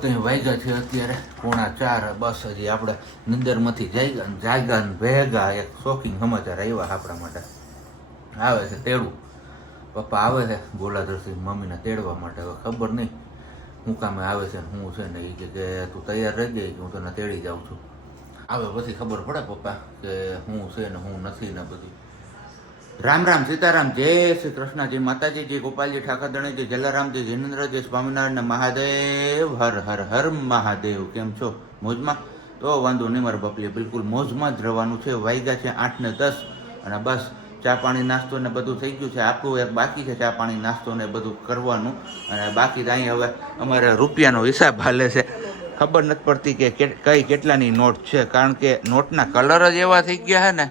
કંઈ વાગ્યા છે અત્યારે 3:45 બસ હજી આપણે નિંદરમાંથી જાગ્યા ને ભેગા એક શોકિંગ સમાચાર આવ્યા આપણા માટે. આવે છે તેડું, પપ્પા આવે છે ગોલાધરથી મમ્મીને તેડવા માટે. હવે ખબર નહીં હું કામે આવે છે ને હું છે ને એ કે તું તૈયાર રહી જાય, હું તને તેડી જાઉં છું. આવે પછી ખબર પડે પપ્પા કે હું છે ને હું નથી ને બધું. રામ રામ સીતારામ, જય શ્રી કૃષ્ણ, જય માતાજી, જય ગોપાલજી, ઠાકર ધણી, જય જલારામ, જય જિનેન્દ્ર, જય સ્વામિનારાયણ મહાદેવ, હર હર હર મહાદેવ. કેમ છો? મોજમાં? તો વાંધો નહીં મારા બપલી, બિલકુલ મોજમાં જ રહેવાનું છે. વાગ્યા છે 8:10 અને બસ ચા પાણી નાસ્તો ને બધું થઈ ગયું છે. આપણું એક બાકી છે ચા પાણી નાસ્તો ને બધું કરવાનું. અને બાકી તો અહીં હવે અમારે રૂપિયાનો હિસાબ હાલે છે. ખબર નથી પડતી કે કઈ કેટલાની નોટ છે, કારણ કે નોટના કલર જ એવા થઈ ગયા છે ને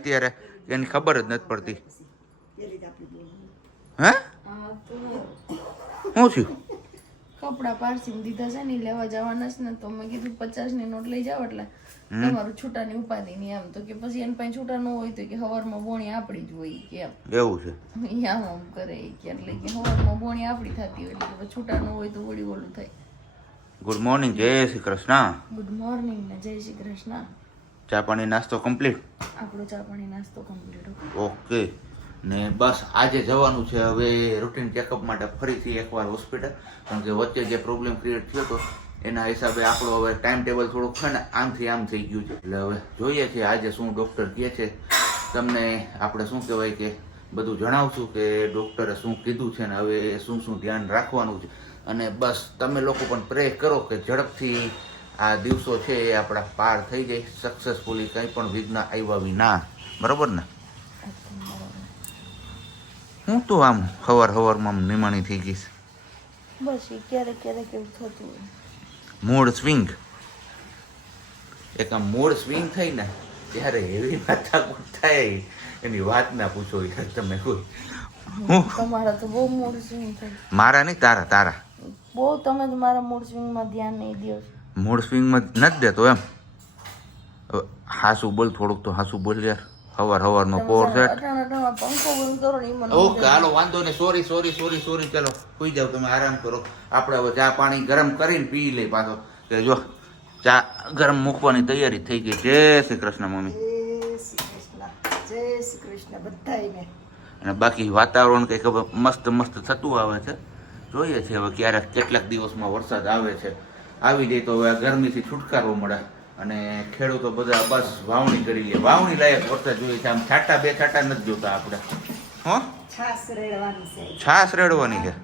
અત્યારે એની ખબર જ નથી પડતી. હે શું થયું? કપડા પાર્સિંગ દીધા છે ને લેવા જવાના છે ને, તો મેં કીધું 50 ની નોટ લઈ જાવ એટલે તમારું છૂટાની ઉપાધિ નહીં. એમ તો કે પછી એને પાસે છૂટા ન હોય તો કે હવારમાં બોણી આપડી જ હોય કે એમ એવું છે આમ કરે કે એટલે કે હવારમાં બોણી આપડી થતી હોય એટલે છૂટા ન હોય તો વળી ઓલું થાય. ગુડ મોર્નિંગ, જય શ્રી કૃષ્ણ. ગુડ મોર્નિંગ ને જય શ્રી કૃષ્ણ. ચા પાણી નાસ્તો કમ્પ્લીટ? આપણો ચા પાણી નાસ્તો કમ્પ્લીટ. ઓકે. ને બસ આજે જવાનું છે હવે રૂટીન ચેકઅપ માટે ફરીથી એકવાર હોસ્પિટલ, કારણ કે વચ્ચે જે પ્રોબ્લેમ ક્રિએટ થયો હતો એના હિસાબે આપણો હવે ટાઈમ ટેબલ થોડુંક છે ને આમથી આમ થઈ ગયું છે. એટલે હવે જોઈએ છીએ આજે શું ડૉક્ટર કહે છે. તમને આપણે શું કહેવાય કે બધું જણાવશું કે ડૉક્ટરે શું કીધું છે ને હવે શું શું ધ્યાન રાખવાનું છે. અને બસ તમે લોકો પણ પ્રે કરો કે ઝડપથી આ દિવસો છે એ આપણા પાર થઈ જાય સક્સેસફુલી, કંઈ પણ વિઘ્ન આવ્યા વિના. બરોબર ને? હું તો આમ હવારમાં નિમાણી થઈ ગઈશ. બસ એ ક્યારેક ક્યારેક એવું થતું હોય. મૂડ સ્વિંગ, એક આમ મૂડ સ્વિંગ થઈ ને ત્યારે એવી માથાકૂટ થાય એની વાત ના પૂછો યાર તમે કોઈ. તમારા તો બહુ મૂડ સ્વિંગ થાય. મારા નહીં, તારા બહુ. તમે તો મારા મૂડ સ્વિંગમાં ધ્યાન નહીં દો. મૂડ સ્વિંગમાં નથી દેતો એમ. હાસું બોલ, થોડુંક તો હાસું બોલ યાર. હવારનો પોર છે. પંખો બંધ કરો ને મને. ઓકે હાલો વાંધો નહીં. સોરી ચલો સુઈ જાવ, તમે આરામ કરો. આપણે હવે ચા પાણી ગરમ કરીને પી લઈ પાછો. કે જો ચા ગરમ મૂકવાની તૈયારી થઈ ગઈ. જય શ્રી કૃષ્ણ મમ્મી. જય શ્રી કૃષ્ણ બધાયને. અને બાકી વાતાવરણ કંઈક હવે મસ્ત થતું આવે છે. જોઈએ છીએ હવે ક્યારેક કેટલાક દિવસમાં વરસાદ આવે છે. આવી જાય તો હવે ગરમીથી છુટકારો મળે અને ખેડૂતો બધા બસ વાવણી કરી લે. વાવણી લાયક વરસાદ જોઈએ છે. આમ છાંટા બે છાંટા નથી જોતા આપણે. હો, છાસ રેડવાની છે.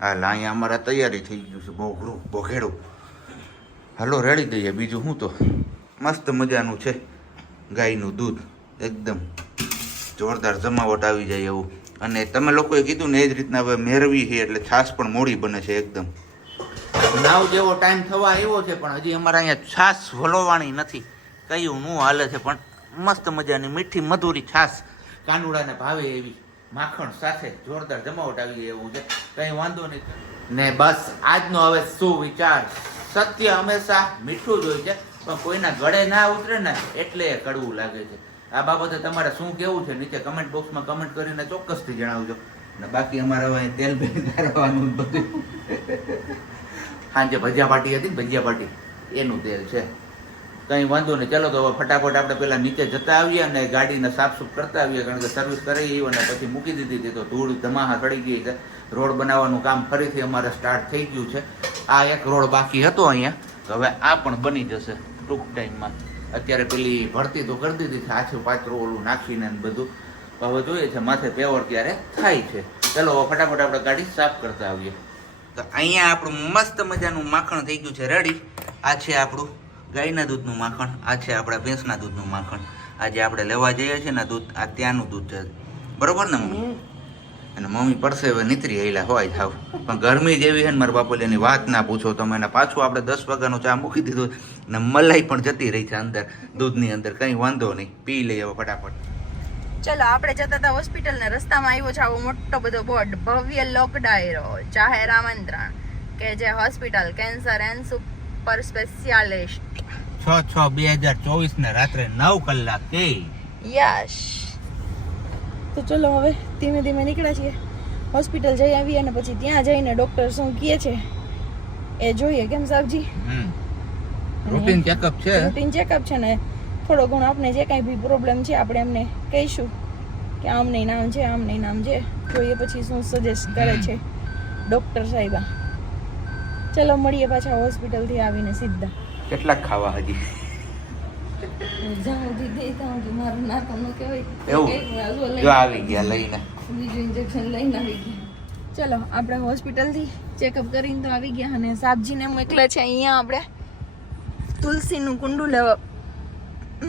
હાલ અહીંયા અમારે તૈયારી થઈ ગયું છે. બહુ ઘેડું. હાલો રેડી દઈએ. બીજું શું તો મસ્ત મજાનું છે. ગાયનું દૂધ એકદમ જોરદાર જમાવટ આવી જાય એવું. અને તમે લોકોએ કીધું ને એ જ રીતના હવે મેળવી છે એટલે છાશ પણ મોડી બને છે એકદમ. નાવ જેવો ટાઈમ થવા આવ્યો છે પણ હજી અમારે અહીંયા છાશ વલોવાણી નથી. કયું નું હાલે છે પણ મસ્ત મજાની મીઠી મધુરી છાશ કાનુડાને ભાવે એવી માખણ સાથે જોરદાર જમાવટ આવી જાય એવું છે. કંઈ વાંધો નહીં. ને બસ આજનો હવે શું વિચાર, સત્ય હંમેશા મીઠું જ હોય છે પણ કોઈના ગળે ના ઉતરે ને એટલે કડવું લાગે છે. આ બાબતે તમારે શું કેવું છે નીચે કમેન્ટ બોક્સમાં કમેન્ટ કરીને ચોક્કસથી જણાવજો. ને બાકી અમારે હવે તેલ બેલ ગાળવાનું બધું સાંજે ભજીયા પાર્ટી હતી ને, ભજીયા પાર્ટી એનું તેલ છે. કંઈ વાંધો નહીં. ચાલો તો હવે ફટાફટ આપણે પેલા નીચે જતા આવીએ અને ગાડીને સાફસૂફ કરતા આવીએ, કારણ કે સર્વિસ કરી અને પછી મૂકી દીધી તો ધૂળ ધમાહા ચડી ગઈ છે. રોડ બનાવવાનું કામ ફરીથી અમારે સ્ટાર્ટ થઈ ગયું છે. આ એક રોડ બાકી હતો અહીંયા, તો હવે આ પણ બની જશે ટૂંક ટાઈમમાં. અત્યારે પેલી ભરતી તો કરી દીધી છે, આછું પાત્રો ઓલું નાખીને બધું. હવે જોઈએ છે માથે પેવર ક્યારે થાય છે. ચાલો હવે ફટાફટ આપણે ગાડી સાફ કરતા આવીએ. તો અહીંયા આપણું મસ્ત મજાનું માખણ થઈ ગયું છે રેડી. આ છે આપણું ગાયના દૂધનું માખણ, આ છે આપણા ભેંસના દૂધનું માખણ. આજે આપણે લેવા જઈએ છીએ ને દૂધ, આ ત્યાંનું દૂધ છે. બરોબર ને મમ્મી? અને મમ્મી પડશે હવે નીતરી આવેલા હોય થાવ, પણ ગરમી જેવી છે ને મારા બાપુલી એની વાત ના પૂછો તમે. એને પાછું આપણે 10 વાગ્યાનો ચા મૂકી દીધું ને મલાઈ પણ જતી રહી છે અંદર દૂધની અંદર. કંઈ વાંધો નહીં, પી લઈએ હવે ફટાફટ. ચલો આપણે જતા હતા હોસ્પિટલ ને રસ્તામાં આવ્યો છે આવો મોટો બધો બોર્ડ, ભવ્ય લોકડાયરો જાહેર આમંત્રણ કે જે hospital cancer and super specialist 6/6/2024 ને રાત્રે 9 કલાકે. યસ. તો ચલો હવે ધીમે ધીમે નીકળ્યા છીએ હોસ્પિટલ જઈ આવીએ અને પછી ત્યાં જઈને ડૉક્ટર શું કહે છે એ જાણીએ. હાલો. તો ચલો હવે ધીમે ધીમે નીકળ્યા છીએ હોસ્પિટલ જઈ આવીએ અને પછી ત્યાં જઈને ડૉક્ટર શું કહે છે એ જાણીએ. 6/6/2024 ને રાત્રે 9 કલાકે. યસ. તો ચલો હવે ધીમે ધીમે નીકળ્યા છીએ હોસ્પિટલ જઈ આવીએ અને પછી ત્યાં જઈને ડૉક્ટર શું કહે છે એ જોઈએ કેમ સાહેબજી રૂટીન ચેકઅપ છે. રૂટીન ચેકઅપ છે ને થોડો ઘણો આપણે જે કાંઈ બી પ્રોબ્લેમ છે આપણે એમને કહીશું કે આમ નહીં નામ છે આમ નહીં નામ છે, જોઈએ પછી શું સજેસ્ટ કરે છે ડૉક્ટર સાહેબા. ચલો મળીએ પાછા હોસ્પિટલથી આવીને સીધા. કેટલાક ખાવા હજી જ્યાં સુધી દે ત્યાં સુધી મારું નામ ન કહેવાય એવું? જો આવી ગયા લઈને. બીજું ઇન્જેક્શન લઈને આવી ગયા. ચલો આપણે હોસ્પિટલથી ચેકઅપ કરીને તો આવી ગયા અને સાબજીને મોકલે છે અહીંયા આપણે તુલસીનું કુંડું લેવા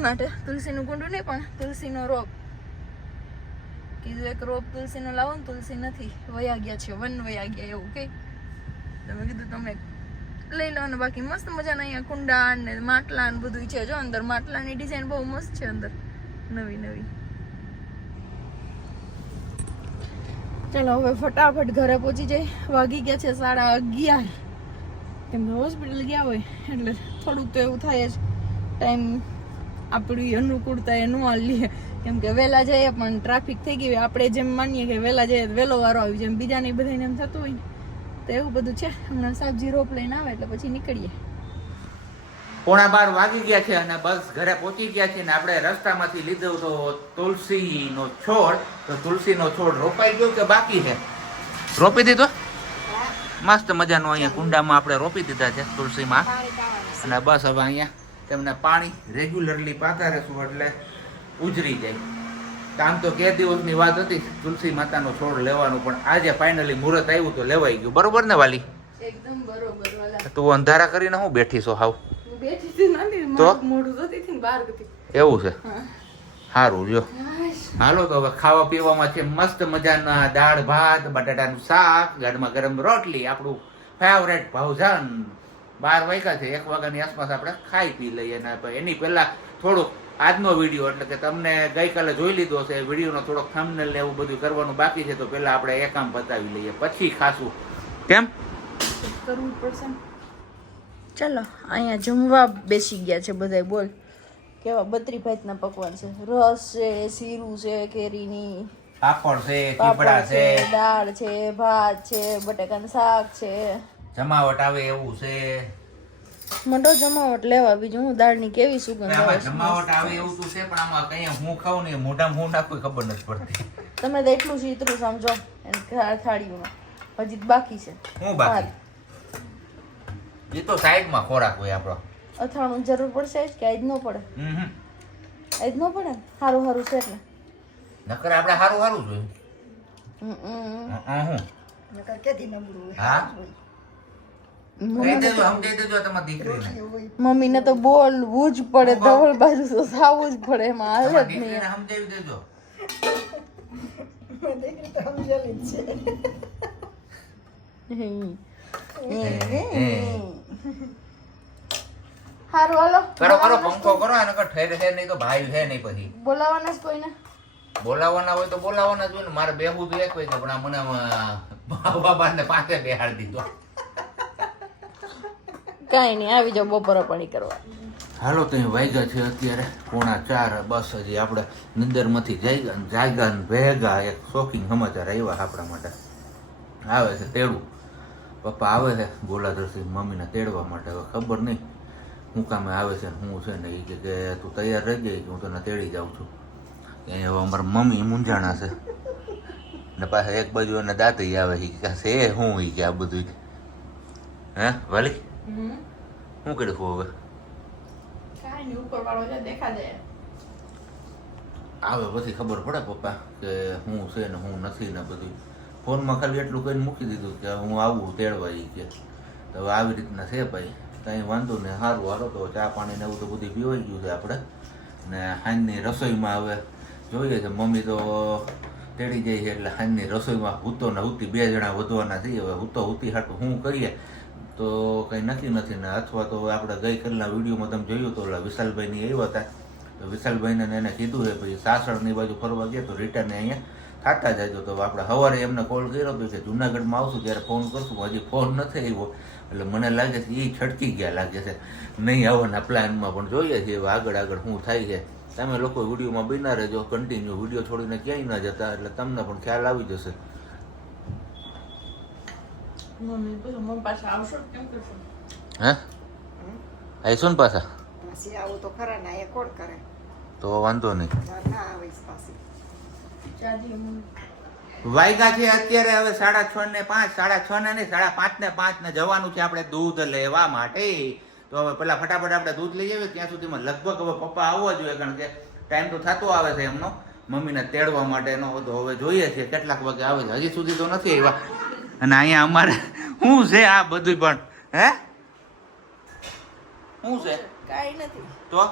માટે. તુલસીનું કુંડું નહીં પણ તુલસીનો રોપ કીધું, એક રોપ તુલસીનો લાવો ને તુલસી નથી, વયા ગયા છે, વયા ગયા એવું કે તમે કીધું તમે લઈ લો ને. બાકી મસ્ત મજાના અહીંયા કુંડા ને માટલા ને બધું છે. જો અંદર માટલાની ડિઝાઇન બહુ મસ્ત છે અંદર નવી નવી. ચલો હવે ફટાફટ ઘરે પહોંચી જાય. વાગી ગયા છે 11:30. કેમ કે હોસ્પિટલ ગયા હોય એટલે થોડુંક તો એવું થાય જ, ટાઈમ આપણી અનુકૂળતા એ ન લઈએ. કેમ કે વહેલા જઈએ પણ ટ્રાફિક થઈ ગઈ હોય. આપણે જેમ માનીએ કે વહેલા જઈએ વહેલો વારો આવી, જેમ બીજાને બધાને એમ થતું હોય ને તો એવું બધું છે. હમણાં સાબજી રોપ લઈને આવે એટલે પછી નીકળીએ. 11:15 વાગી ગયા છે અને બસ ઘરે પહોંચી ગયા છે. ને આપણે રસ્તામાંથી લીધો તો તુલસીનો છોડ. તો તુલસીનો છોડ રોપાઈ ગયો કે બાકી છે? રોપી દીધો મસ્ત મજાનો અહીંયા કુંડામાં આપણે રોપી દીધા છે તુલસીમાં. અને બસ હવે અહીંયા તેમને પાણી રેગ્યુલરલી પાતા રહેશું એટલે ઉજરી જાય. આમ તો કે દિવસની વાત હતી તુલસી માતાનો છોડ લેવાનું, પણ આજે ફાઇનલી મુહૂર્ત આવ્યું તો લેવાઈ ગયું. બરોબર ને વાલી? એકદમ બરોબર વાલા. તું અંધારા કરીને હું બેઠી છો હાવ? બેઠી હતી નાની તો મોઢું જોતી હતી ને બહાર ગઈ. એવું છે? સારું જો. હાલો તો હવે ખાવા પીવામાં છે મસ્ત મજાના દાળ ભાત, બટાટાનું શાક, ગરમા ગરમ રોટલી, આપણું ફેવરેટ ભાવજાન. 12 વાગ્યા છે, 1 વાગ્યાની આસપાસ આપણે ખાઈ પી લઈએ. ને એની પહેલા થોડુંક આજનો વિડીયો એટલે કે તમને ગઈકાલે જોઈ લીધો છે વિડીયોનો થોડોક થંબનેલ ને એવું બધું કરવાનું બાકી છે, તો પહેલા આપણે એ કામ પતાવી લઈએ પછી ખાશું. કેમ કરવું પડશે. ચલો અહીંયા જમવા બેસી ગયા છે બધા. બોલ કેવા 32 ભાતના પકવાન છે. રસ છે, શીરું છે કેરીની, પાપડ છે, પાપડ ચીપડા છે, છે, દાળ છે, ભાત છે, બટાકાનું શાક છે. જમાવટ આવે એવું છે. મોટો જમાવટ લેવા. બીજું હું દાળની કેવી સુગંધ આવે છે. જમાવટ આવે એવું તો છે, પણ આમાં કઈ હું ખાઉં ને મોઢામાં હું નાખું ખબર નથી પડતી. તમે તો એટલું ચીતરું સમજો થાળીમાં હજી બાકી છે. હું બાકી એ તો સાઈડમાં ખોરાક હોય આપણો. અથાણું જરૂર પડશે જ કે આજ ન પડે? આજ ન પડે. સારું સારું છે એટલે નકર આપણે સારું સારું જોઈએ. નકર કેથી નબળું હોય. હા કહી દેજો, સમજાઈ દેજો તમારી દીકરીને. મમ્મીને તો બોલવું જ પડે, ધવલ બાજુ તો સાવું જ પડે, એમાં હાલ જ નહીં. દીકરીને સમજાવી દેજો. હારું હાલો કરો કરો પંખો કરો, નકર ઠેર છે નહીં તો ભાઈ છે નહીં પછી. બોલાવાના જ કોઈને? બોલાવાના હોય તો બોલાવાના જ હોય ને. મારે બેહવું તો એક હોય છે, પણ આ મને બાબાને પાસે બેહાડી દીધો. કાંઈ નહીં, આવી જાઓ બપોરે પાણી કરવા. હાલો તો વાગ્યા છે અત્યારે 3:45. બસ હજી આપણે નિંદરમાંથી જાગ્યા ને ભેગા એક શોકિંગ સમાચાર આવ્યા આપણા માટે. આવે છે તેડું. પપ્પા આવે છે ગોલાધરથી મમ્મીને તેડવા માટે. હવે ખબર નહીં હું કામે આવે છે ને હું છે ને. એ કે તું તૈયાર રહી જાય કે હું તને તેડી જાઉં છું. અહીંયા હવે અમારા મમ્મી મૂંઝાણા છે ને પાછા એક બાજુ એને દાંતઈ આવે છે હું એ કે આ બધું. હે વાલી શું કર્યું હવે? કાંઈ નહીં, ઉપર વાળો છે દેખા જાય. આવે પછી ખબર પડે પપ્પા કે હું છે ને હું નથી ને બધું. ફોનમાં ખાલી એટલું કહીને મૂકી દીધું કે હું આવું તેડવા એ કે. તો હવે આવી રીતના છે ભાઈ, કંઈ વાંધો ને. સારું હાલો તો ચા પાણી ને એવું તો બધું પીવાઈ ગયું છે આપણે. ને સાંજની રસોઈમાં હવે જોઈએ છે. મમ્મી તો તેડી જાય છે એટલે સાંજની રસોઈમાં હૂતો ને હૂતી 2 જણા વધવાના છીએ. હવે હૂતો હૂતી હાટું શું કરીએ તો કંઈ નક્કી નથી ને. અથવા તો આપણે ગઈકાલના વિડીયોમાં તમે જોયું તો ઓલા વિશાલભાઈની આવ્યા હતા, તો વિશાલભાઈને એને કીધું છે પછી સાસણની બાજુ ફરવા ગયા તો રિટર્ન અહીંયા થતા જજો. તો આપણે સવારે એમને કોલ કર્યો હતો કે જુનાગઢમાં આવશું ત્યારે ફોન કરશું. હજી ફોન નથી આવ્યો એટલે મને લાગે છે એ છટકી ગયા લાગે છે નહીં આવવાના પ્લાનમાં. પણ જોઈએ છીએ હવે આગળ આગળ શું થાય છે. તમે લોકો વિડીયોમાં બના રહેજો કન્ટિન્યુ. વિડીયો છોડીને ક્યાંય ના જતા એટલે તમને પણ ખ્યાલ આવી જશે. મમ્મી પૂછો મમ્મી પાછા આવશો કેમ કરશો હે આવીશું ને પાછા પાછી આવું તો ખરા ને એ કોણ કરે તો વાંધો નહીં ના આવીશ પાછી ચાજી મમ્મી વાયગા છે અત્યારે હવે 6:30 ને 5 6:30 ને નહીં 5:30 ને 5 ને જવાનું છે આપણે દૂધ લેવા માટે તો હવે પેલા ફટાફટ આપણે દૂધ લઈ આવીએ ત્યાં સુધીમાં લગભગ હવે પપ્પા આવવા જોઈએ કારણ કે ટાઈમ તો થતો આવે છે એમનો મમ્મીને તેડવા માટેનો તો હવે જોઈએ છે કેટલાક વાગે આવે છે હજી સુધી તો નથી આવ્યા અને અહીંયા અમારે શું છે આ બધું પણ હે શું છે કાઈ નથી તો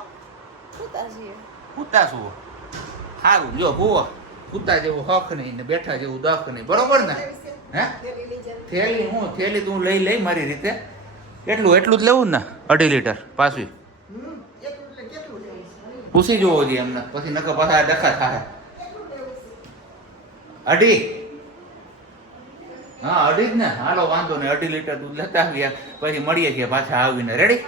સુતા છીએ કૂતા શું સારું જો ભૂવો કૂતા જેવું હક નહીં ને બેઠા જેવું દખ નહીં બરોબર ને હે થેલી હું થેલી તું લઈ મારી રીતે એટલું જ લેવું ને 2.5 લીટર પાછું પૂછી જોવો જોઈએ એમને પછી નકર પાછા ડખા થાય 2.5 હા 2.5 જ ને હાલો વાંધો નહીં 2.5 લીટર દૂધ લેતા આવ્યા પછી મળીએ છીએ પાછા આવીને રેડી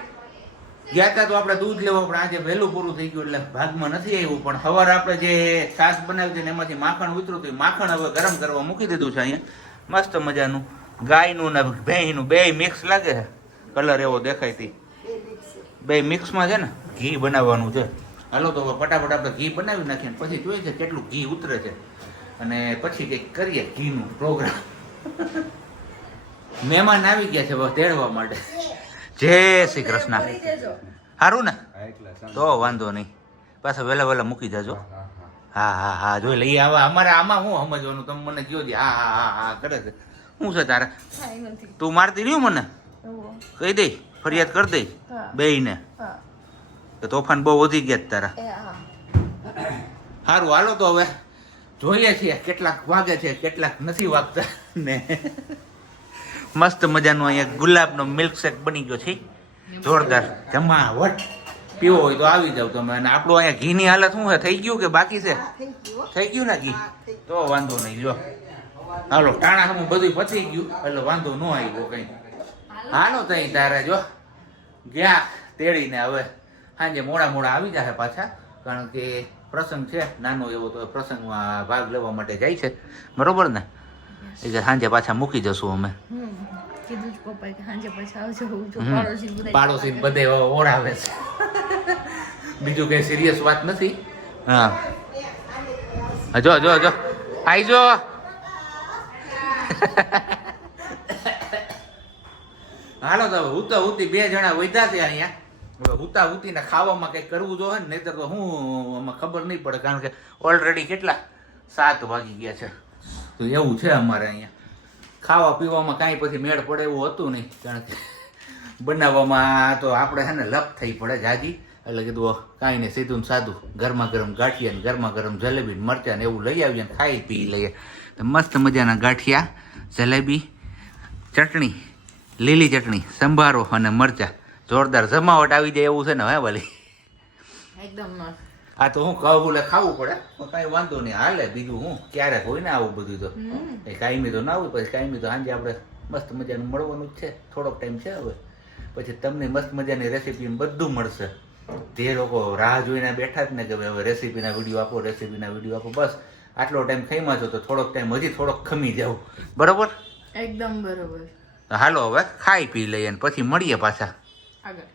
ગયા હતા તો આપણે દૂધ લેવા પણ આજે વહેલું પૂરું થઈ ગયું એટલે ભાગમાં નથી આવ્યું પણ સવારે આપણે જે છાશ બનાવી હતી ને એમાંથી માખણ ઉતર્યું હતું માખણ હવે ગરમ કરવા મૂકી દીધું છે અહીંયા મસ્ત મજાનું ગાયનું ને ભેંસનું બે મિક્સ લાગે છે કલર એવો દેખાય હતી બે મિક્સમાં છે ને ઘી બનાવવાનું છે હાલો તો ફટાફટ આપણે ઘી બનાવી નાખીએ પછી જોઈએ છે કેટલું ઘી ઉતરે છે અને પછી કંઈક કરીએ ઘીનું પ્રોગ્રામ મહેમાન આવી ગયા છે તેડવા માટે જય શ્રી કૃષ્ણ સારું ને તો વાંધો નહીં પાછા વહેલા મૂકી જાજો હા જોઈ લઈએ હવે અમારે આમાં શું સમજવાનું તમે મને કહો હા કરે છે શું છે તારે તું મારતી રહ્યું મને કહી દઈ ફરિયાદ કરી દઈ બેયને કે તોફાન બહુ વધી ગયા તારા સારું હાલો તો હવે જોઈએ છીએ કેટલાક વાગે છે કેટલાક નથી વાગતા ને મસ્ત મજાનો અહીંયા ગુલાબનો મિલ્કશેક બની ગયો છે જોરદાર જમાવટ પીવો હોય તો આવી જાવ તમે અને આપણું અહીંયા ઘીની હાલત શું છે થઈ ગયું કે બાકી છે થઈ ગયું ને ઘી તો વાંધો નહીં જો હાલો ટાણા હું બધું પતી ગયું એટલે વાંધો ન આવ્યો કઈ હાલો તઈ તારે જો ગયા તેડીને હવે સાંજે મોડા આવી જશે પાછા કારણ કે પ્રસંગ છે નાનો એવો તો પ્રસંગમાં ભાગ લેવા માટે જાય છે બરોબર ને એટલે સાંજે પાછા મૂકી જશું અમે કીધું જ પપ્પાએ કે સાંજે પાછા આવજો પાડોશી બધે ઓળાવે છે બીજું કઈ સિરિયસ વાત નથી હા જો આઈ જો હાલો તો હુતી બે જણા વૈધા છે અહીંયા હવે હુતીને ખાવામાં કઈ કરવું જોઈએ ને નહીતર તો હું ખબર નહીં પડે કારણ કે ઓલરેડી કેટલા 7 વાગી ગયા છે તો એવું છે અમારે અહીંયા ખાવા પીવામાં કાંઈ પછી મેળ પડે એવું હતું નહીં કારણ કે બનાવવામાં તો આપણે છે ને લપ થઈ પડે જાજી એટલે કીધું કાંઈ નહીં સીધું ને સાદું ગરમા ગરમ ગાંઠિયા ને ગરમા ગરમ જલેબી મરચાં ને એવું લઈ આવીએ ને ખાઈ પી લઈએ તો મસ્ત મજાના ગાંઠિયા જલેબી ચટણી લીલી ચટણી સંભારો અને મરચાં જોરદાર જમાવટ આવી જાય એવું છે ને હે ભલે એકદમ આ તો હું કહું એટલે ખાવું પડે કાંઈ વાંધો નહીં હાલે બીજું હું ક્યારેક હોય ને આવું બધું તો એ કાયમી તો ના હોય પછી કાયમી તો સાંજે આપણે મસ્ત મજાનું મળવાનું જ છે થોડોક ટાઈમ છે હવે પછી તમને મસ્ત મજાની રેસીપી બધું મળશે જે લોકો રાહ જોઈને બેઠા જ ને કે હવે રેસીપીના વિડીયો આપો બસ આટલો ટાઈમ ખાઈમાં છો તો થોડોક ટાઈમ હજી થોડોક ખમી જાવ બરોબર એકદમ બરોબર હાલો હવે ખાઈ પી લઈએ ને પછી મળીએ પાછા આગળ